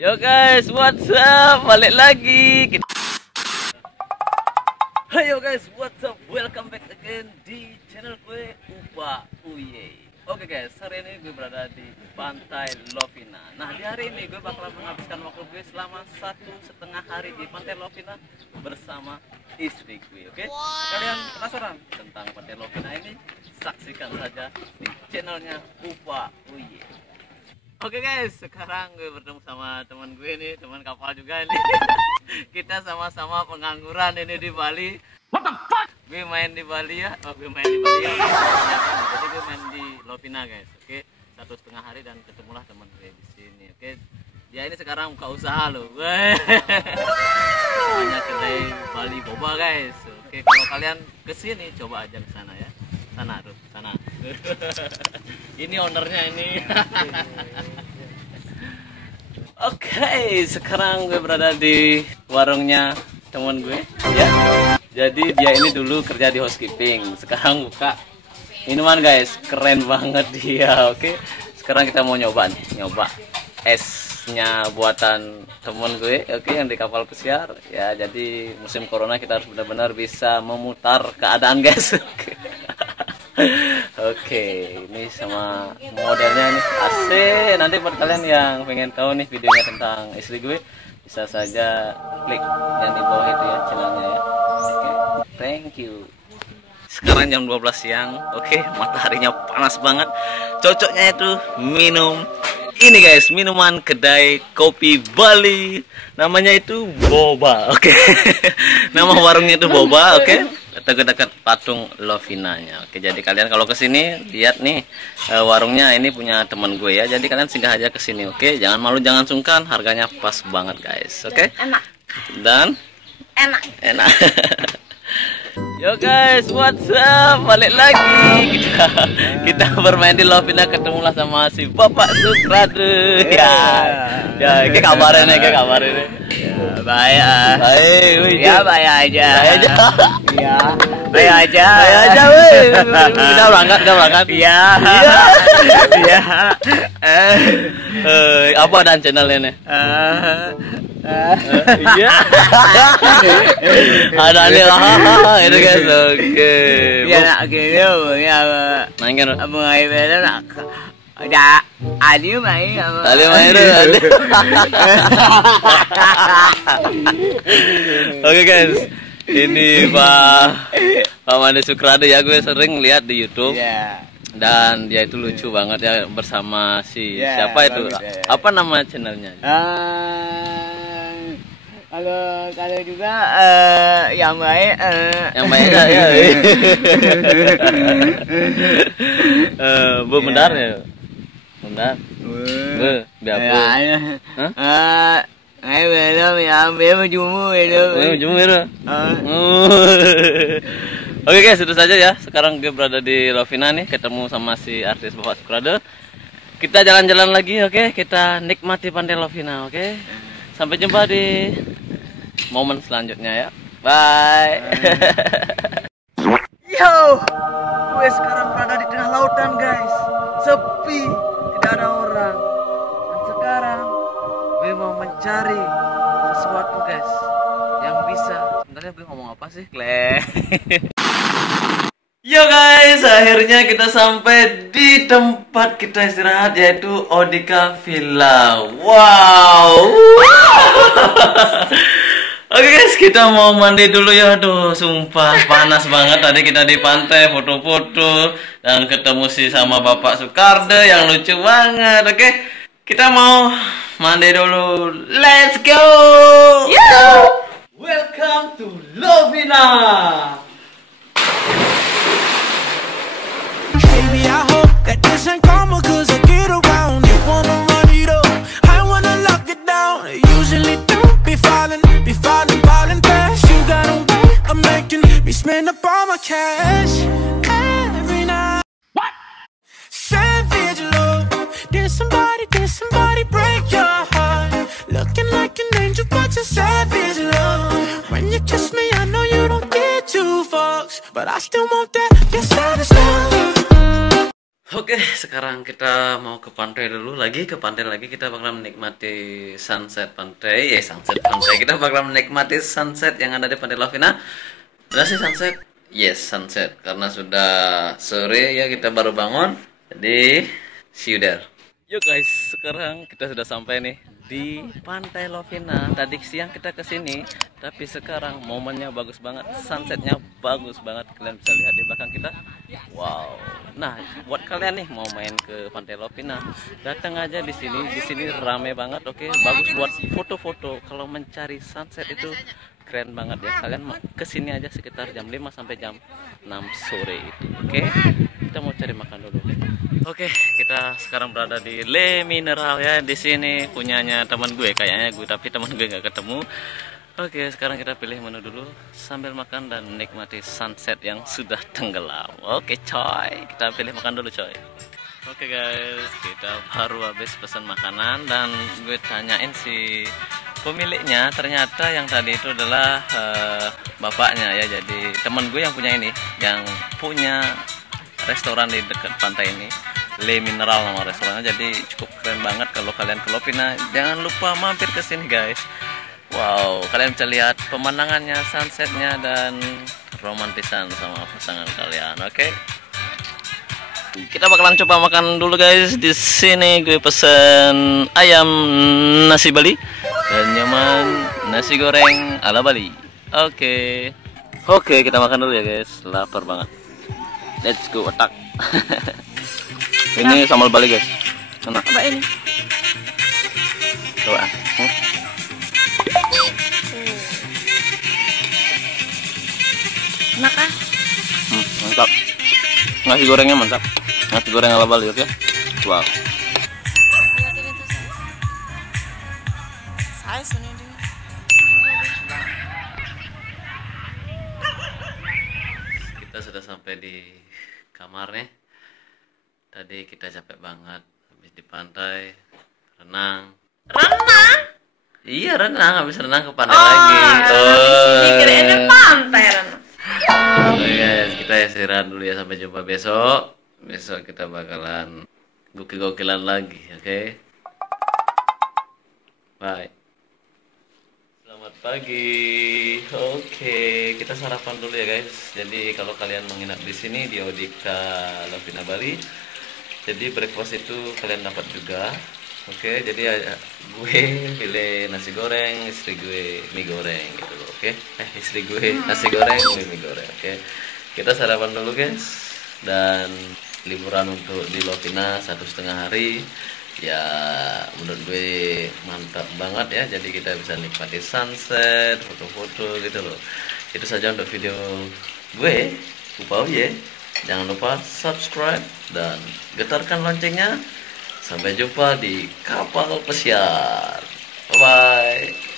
Yo guys, what's up? Balik lagi. Hayo guys, what's up? Welcome back again di channel gue Upa Uye. Oke guys, hari ini gue berada di Pantai Lovina. Nah, di hari ini gue bakalan menghabiskan waktu gue selama 1,5 hari di Pantai Lovina bersama istri gue. Oke? Kalian penasaran tentang Pantai Lovina ini? Saksikan saja di channelnya Upa Uye. Oke guys, sekarang gue bertemu sama teman gue nih, teman kapal juga nih. Kita sama-sama pengangguran ini di Bali. What the fuck? Gue main di Bali ya. Gue main di Bali ya. Jadi gue main di Lovina guys. Oke, 1,5 hari dan ketemulah teman gue di sini. Oke, dia ini sekarang buka usaha loh. Namanya kedai Bali Boba guys. Oke, kalau kalian kesini coba aja ke sana ya. Sana tuh, sana. Ini ownernya ini. Oke, sekarang gue berada di warungnya teman gue ya. Jadi dia ini dulu kerja di housekeeping, sekarang buka minuman guys. Keren banget dia. Oke, sekarang kita mau nyoba nih, nyoba esnya buatan teman gue. Oke, yang di kapal pesiar ya. Jadi musim corona kita harus benar-benar bisa memutar keadaan guys. Oke, ini sama modelnya nih asik. Nanti buat kalian yang pengen tahu nih videonya tentang istri gue, bisa saja klik yang di bawah itu ya, channelnya ya. Oke, thank you. Sekarang jam 12 siang. Oke, mataharinya panas banget. Cocoknya itu minum ini guys, minuman kedai kopi Bali. Namanya itu Boba. Oke. Nama warungnya itu Boba. Oke. Dekat-dekat patung Lovinanya. Oke, jadi kalian kalau kesini lihat nih warungnya ini punya teman gue ya. Jadi kalian singgah aja ke sini. Oke, jangan malu, jangan sungkan. Harganya pas banget guys. Oke. Enak. Dan Enak. Yo guys, what's up? Balik lagi kita bermain di Lovina, ketemulah sama si Bapak Sukrade. Ya, ini kabarnya. Baik. Ya, baik aja. Ya. Baik aja. Weh. Udah berangkat. Iya. Apa dan channelnya nih? Iya. Ada nih lah. Itu guys. Oke. Ya nak gitu ya. Main kan? Abang air nak. Ada main. Oke guys. Ini Pak Mandi Sukrade ya, gue sering lihat di YouTube. Ya. Dan dia itu lucu banget ya bersama si siapa itu? Apa nama channelnya? Kalau juga yang baik ya. Bu bentar ya. Bentar. Biapa? Belum ya, belum jumur itu. Oke guys, itu saja ya. Sekarang gue berada di Lovina nih, ketemu sama si artis Bapak Sukrade. Kita jalan-jalan lagi, oke? Kita nikmati Pantai Lovina, oke? Sampai jumpa di momen selanjutnya ya. Bye. Yo, gue sekarang berada di tengah lautan guys. Sepi, tidak ada orang. Dan sekarang gue mau mencari sesuatu guys yang bisa. Sebenarnya gue ngomong apa sih, Kleh? Yo guys, akhirnya kita sampai di tempat kita istirahat, yaitu Odika Villa. Wow. Oke guys, kita mau mandi dulu ya. Aduh, sumpah panas banget. Tadi kita di pantai foto-foto dan ketemu sih sama Bapak Sukrade yang lucu banget. Oke, kita mau mandi dulu. Let's go. Yo! Welcome to Lovina. Baby, I hope that this ain't karma, cause I get around. You wanna run it up, I wanna lock it down. Usually don't be falling fast. You got a way of making me spend up all my cash every night. What? Savage love, did somebody break your heart? Looking like an angel, but you're savage love. When you kiss me, I know you don't get two fucks, but I still want that, your savage love. Oke, sekarang kita mau ke pantai dulu. Ke pantai lagi. Kita bakal menikmati sunset pantai. Sunset pantai. Kita bakal menikmati sunset yang ada di Pantai Lovina. Udah sih sunset? Yes, sunset. Karena sudah sore ya, kita baru bangun. Jadi, see you there. Yuk guys, sekarang kita sudah sampai nih di Pantai Lovina. Tadi siang kita kesini, tapi sekarang momennya bagus banget, sunsetnya bagus banget. Kalian bisa lihat di belakang kita. Wow. Nah, buat kalian nih mau main ke Pantai Lovina, datang aja di sini. Di sini rame banget, oke. Bagus buat foto-foto. Kalau mencari sunset itu keren banget ya. Kalian kesini aja sekitar jam 5 sampai jam 6 sore itu, oke. Kita mau cari makan dulu. Oke, kita sekarang berada di Le Mineral ya. Di sini punyanya teman gue kayaknya tapi teman gue nggak ketemu. Oke, sekarang kita pilih menu dulu sambil makan dan menikmati sunset yang sudah tenggelam. Oke, coy. Kita pilih makan dulu, coy. Oke guys, kita baru habis pesan makanan dan gue tanyain si pemiliknya, ternyata yang tadi itu adalah bapaknya ya. Jadi teman gue yang punya ini, yang punya restoran di dekat pantai ini. Le Mineral nama restorannya, jadi cukup keren banget. Kalau kalian ke Lovina, jangan lupa mampir ke sini guys. Wow, kalian bisa lihat pemandangannya, sunsetnya, dan romantisan sama pasangan kalian. Oke, kita bakalan coba makan dulu guys. Di sini gue pesen ayam nasi Bali dan nyaman nasi goreng ala Bali. Oke, kita makan dulu ya guys. Lapar banget. Let's go attack. Ini sambal Bali guys. Enak. Coba ini. Coba. Enak ah. Mantap. Nasi gorengnya mantap. Nasi goreng ala Bali, oke. Wow. Lihatin itu size ini dia. Kita sudah sampai di kamarnya. Tadi kita capek banget habis di pantai renang. Iya, renang, habis renang ke pantai lagi. Dikirainnya pantai renang. Oke guys, kita istirahat dulu ya, sampai jumpa besok. Besok kita bakalan gokil-gokilan lagi, oke? Bye. Selamat pagi. Oke, kita sarapan dulu ya guys. Jadi kalau kalian menginap di sini di Audika Lovina Bali, jadi breakfast itu kalian dapat juga. Oke, jadi gue pilih nasi goreng, istri gue mie goreng gitu loh. Oke, istri gue nasi goreng, gue mie goreng. Oke, kita sarapan dulu guys. Dan liburan untuk di Lovina 1,5 hari ya, menurut gue mantap banget ya. Jadi kita bisa nikmati sunset, foto-foto gitu loh. Itu saja untuk video gue, Upa Uye. Jangan lupa subscribe dan getarkan loncengnya. Sampai jumpa di kapal pesiar. Bye bye.